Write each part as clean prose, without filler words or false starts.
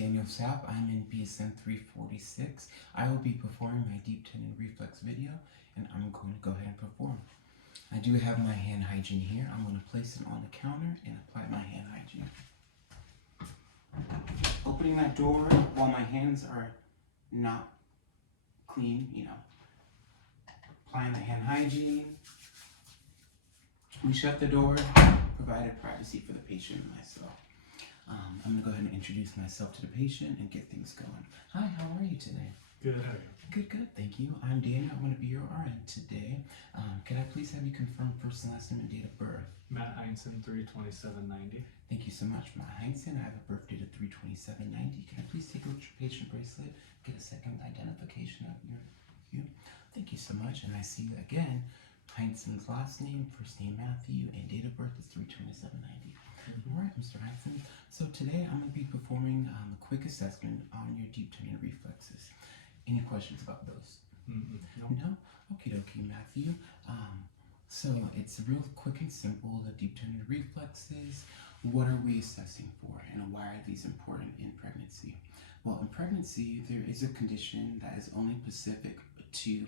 Daniel Sapp. I'm in BSN 346. I will be performing my deep tendon reflex video, and I'm going to go ahead and perform. I do have my hand hygiene here. I'm going to place it on the counter and apply my hand hygiene. Opening that door while my hands are not clean, applying the hand hygiene. We shut the door, provided privacy for the patient and myself. I'm going to go ahead and introduce myself to the patient and get things going. Hi, how are you today? Good, how are you? Good, thank you. I'm Daniel. I'm going to be your RN today. Can I please have you confirm first and last name and date of birth? Matt Heinsohn, 3/27/90. Thank you so much, Matt Heinsohn. I have a birth date of 3/27/90. Can I please take a look at your patient bracelet, get a second identification of you? Thank you so much. And I see you again. Heinsohn's last name, first name Matthew, and date of birth is 3/27/90. All right, Mr. Heinsohn. So today I'm going to be performing a quick assessment on your deep tendon reflexes. Any questions about those? No? Okie dokie, Matthew. So it's real quick and simple, the deep tendon reflexes. What are we assessing for, and why are these important in pregnancy? Well, in pregnancy, there is a condition that is only specific to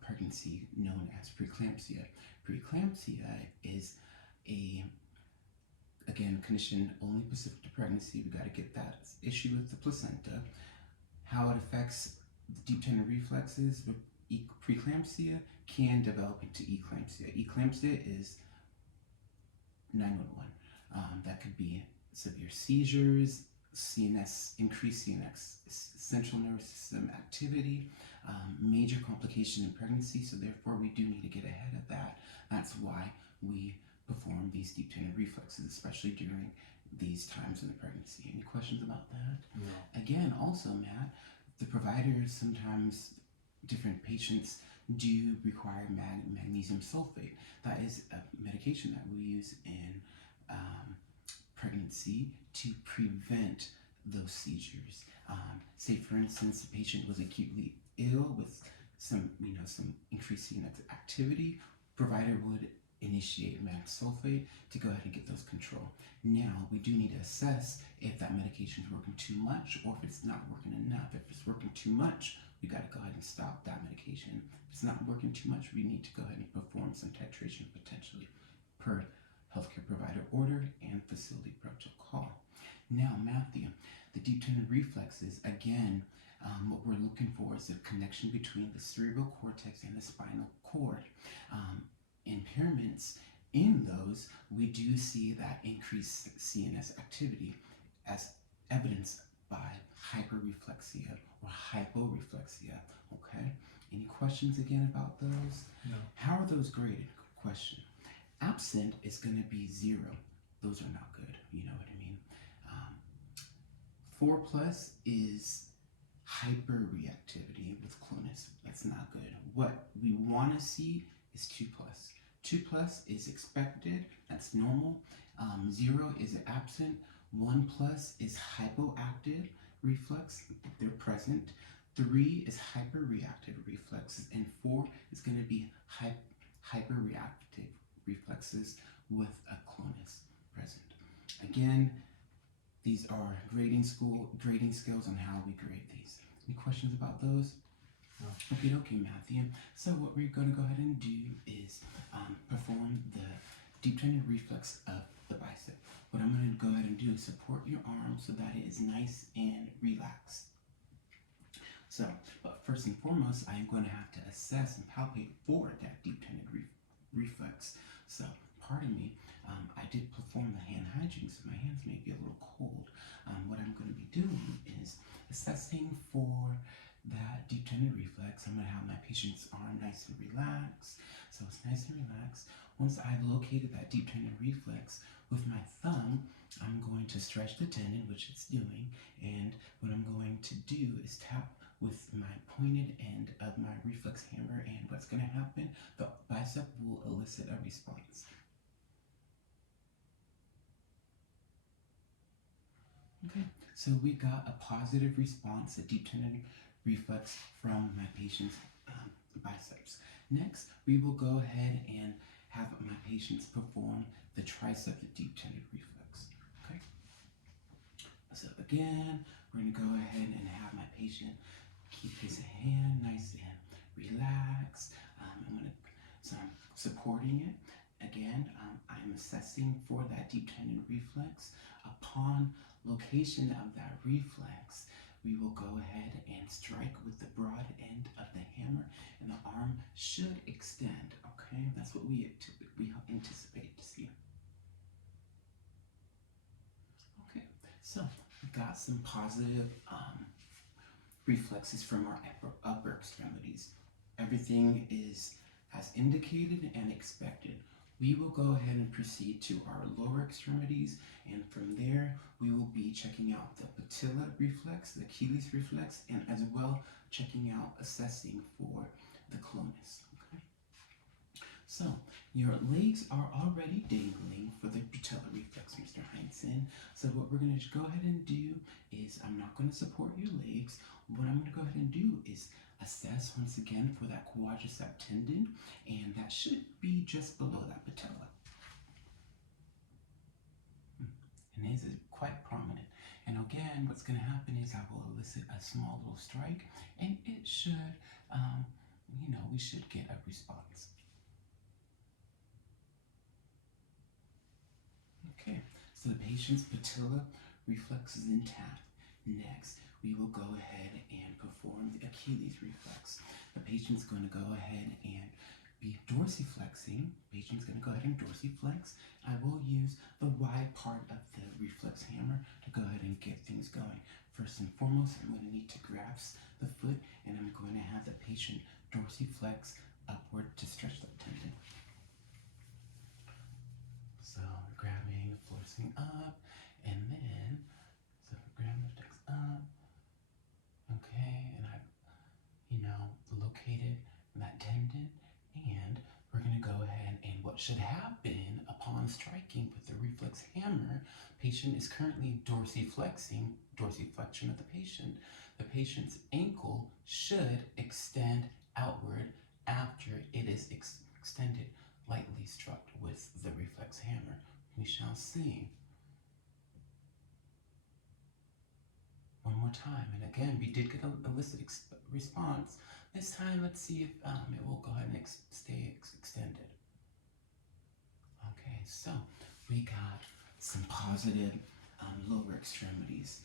pregnancy known as preeclampsia. Preeclampsia is again, condition only specific to pregnancy. We got to get that issue with the placenta. How it affects the deep tendon reflexes with preeclampsia can develop into eclampsia. Eclampsia is 911. That could be severe seizures, increased CNS, central nervous system activity, major complication in pregnancy. So therefore, we do need to get ahead of that. That's why we perform these deep tendon reflexes, especially during these times in the pregnancy. Any questions about that? No. Again, also, Matt, the providers, sometimes different patients do require magnesium sulfate. That is a medication that we use in pregnancy to prevent those seizures. Say, for instance, the patient was acutely ill with some increased CNS activity, provider would initiate mag sulfate to go ahead and get those control. Now, we do need to assess if that medication is working too much or if it's not working enough. If it's working too much, we got to go ahead and stop that medication. If it's not working too much, we need to go ahead and perform some titration potentially per healthcare provider order and facility protocol. Now, Matthew, the deep tendon reflexes, again, what we're looking for is a connection between the cerebral cortex and the spinal cord. Impairments in those, we do see that increased CNS activity as evidenced by hyperreflexia or hyporeflexia. Okay? Any questions again about those? No. How are those graded? Good question. Absent is going to be 0. Those are not good. You know what I mean? 4+ is hyperreactivity with clonus. That's not good. What we want to see is 2+. 2+ is expected. That's normal. 0 is absent. 1+ is hypoactive reflex. They're present. 3 is hyperreactive reflexes, and 4 is going to be hyperreactive reflexes with a clonus present. Again, these are grading scales on how we grade these. Any questions about those? No. Okay, Matthew. So what we're going to go ahead and do is perform the deep tendon reflex of the bicep. What I'm going to go ahead and do is support your arm so that it is nice and relaxed. So, but first and foremost, I am going to have to assess and palpate for that deep tendon reflex. So, pardon me, I did perform the hand hygiene, so my hands may be a little cold. What I'm going to be doing is assessing for that deep tendon reflex. I'm going to have my patient's arm nice and relaxed. So it's nice and relaxed. Once I've located that deep tendon reflex with my thumb, I'm going to stretch the tendon, which it's doing, and what I'm going to do is tap with my pointed end of my reflex hammer, and what's going to happen, the bicep will elicit a response. Okay, so we got a positive response, a deep tendon reflex from my patient's biceps. Next, we will go ahead and have my patients perform the tricep, the deep tendon reflex. Okay. So again, we're going to go ahead and have my patient keep his hand nice and relaxed. So I'm supporting it. Again, I'm assessing for that deep tendon reflex. Upon location of that reflex, we will go ahead and strike with the broad end of the hammer, and the arm should extend. Okay, that's what we anticipate to see. Okay, so we got some positive reflexes from our upper extremities. Everything is as indicated and expected. We will go ahead and proceed to our lower extremities, and from there we will be checking out the patella reflex, the Achilles reflex, and as well checking out, assessing for the clonus. Okay? So your legs are already dangling for the patella reflex, Mr. Heinzen. So what we're going to go ahead and do is, I'm not going to support your legs. What I'm going to go ahead and do is assess once again for that quadricep tendon, and that should be just below that patella. And this is quite prominent. And again, what's going to happen is I will elicit a small little strike, and it should, we should get a response. Okay, so the patient's patella reflex is intact. Next, we will go ahead and perform the Achilles reflex. The patient's going to go ahead and be dorsiflexing. Patient's going to go ahead and dorsiflex. I will use the wide part of the reflex hammer to go ahead and get things going. First and foremost, I'm going to need to grasp the foot, and I'm going to have the patient dorsiflex upward to stretch the tendon. So grabbing, forcing up, and then grab the text up. Okay, and I've, located that tendon, and we're going to go ahead, and what should happen upon striking with the reflex hammer, patient is currently dorsiflexion of the patient. The patient's ankle should extend outward after it is extended, lightly struck with the reflex hammer. We shall see. One more time, and again, we did get an illicit response. This time, let's see if it will go ahead and stay extended. Okay, so we got some positive lower extremities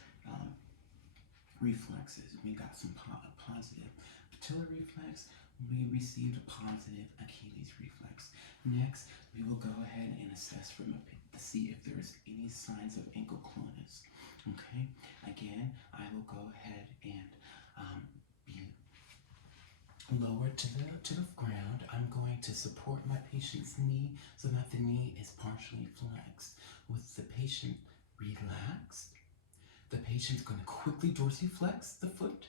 reflexes. We got some positive patella reflex. We received a positive Achilles reflex. Next, we will go ahead and assess to see if there's any signs of ankle clonus. Okay, again, I will go ahead and be lower to the ground. I'm going to support my patient's knee so that the knee is partially flexed. With the patient relaxed, the patient's going to quickly dorsiflex the foot,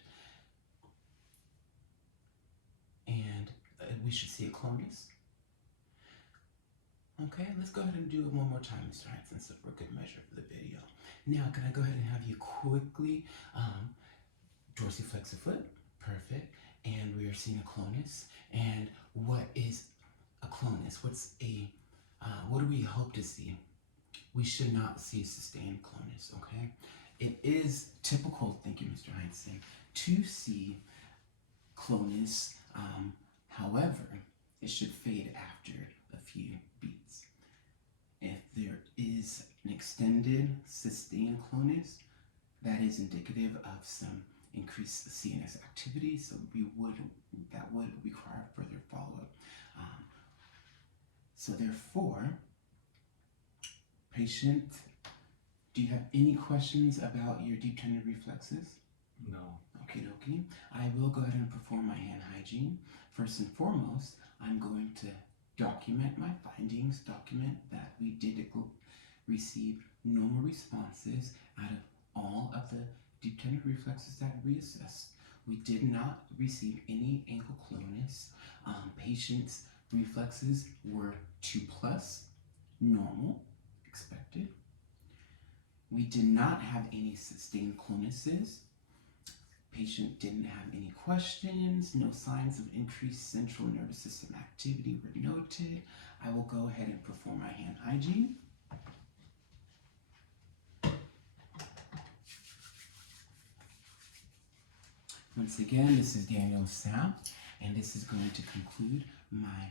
and we should see a clonus. Okay, let's go ahead and do it one more time, Mr. Heinzen, so for a good measure for the video. Now, can I go ahead and have you quickly dorsiflex the foot? Perfect. And we are seeing a clonus. And what is a clonus? What do we hope to see? We should not see a sustained clonus, okay? It is typical, thank you, Mr. Heinzen, to see clonus. However, it should fade after a few beats. If there is an extended sustained clonus, that is indicative of some increased CNS activity, so that would require further follow-up. So therefore, patient, do you have any questions about your deep tendon reflexes? No. Okay, dokie. I will go ahead and perform my hand hygiene. First and foremost, I'm going to document my findings, document that we did receive normal responses out of all of the deep tendon reflexes that we assessed. We did not receive any ankle clonus. Patient's reflexes were 2+, normal, expected. We did not have any sustained clonuses. Patient didn't have any questions. No signs of increased central nervous system activity were noted. I will go ahead and perform my hand hygiene. Once again, this is Daniel Sam, and this is going to conclude my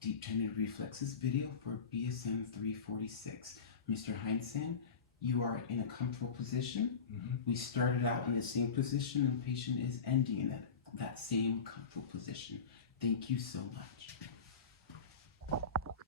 deep trended reflexes video for BSM 346. Mr. Heinsohn, you are in a comfortable position. We started out in the same position, and the patient is ending in that same comfortable position. Thank you so much.